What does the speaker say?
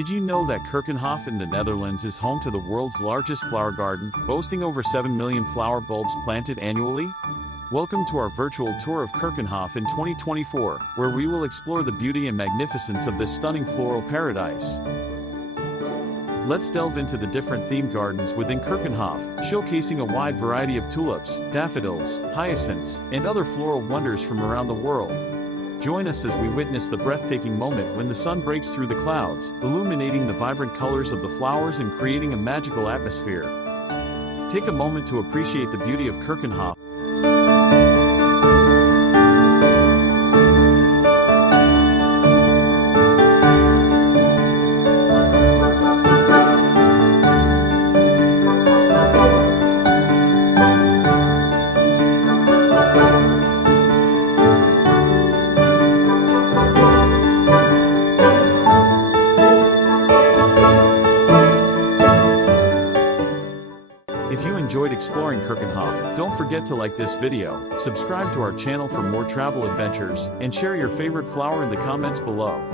Did you know that Keukenhof in the Netherlands is home to the world's largest flower garden, boasting over 7 million flower bulbs planted annually? Welcome to our virtual tour of Keukenhof in 2024, where we will explore the beauty and magnificence of this stunning floral paradise. Let's delve into the different themed gardens within Keukenhof, showcasing a wide variety of tulips, daffodils, hyacinths, and other floral wonders from around the world. Join us as we witness the breathtaking moment when the sun breaks through the clouds, illuminating the vibrant colors of the flowers and creating a magical atmosphere. Take a moment to appreciate the beauty of Keukenhof. If you enjoyed exploring Keukenhof, don't forget to like this video, subscribe to our channel for more travel adventures, and share your favorite flower in the comments below.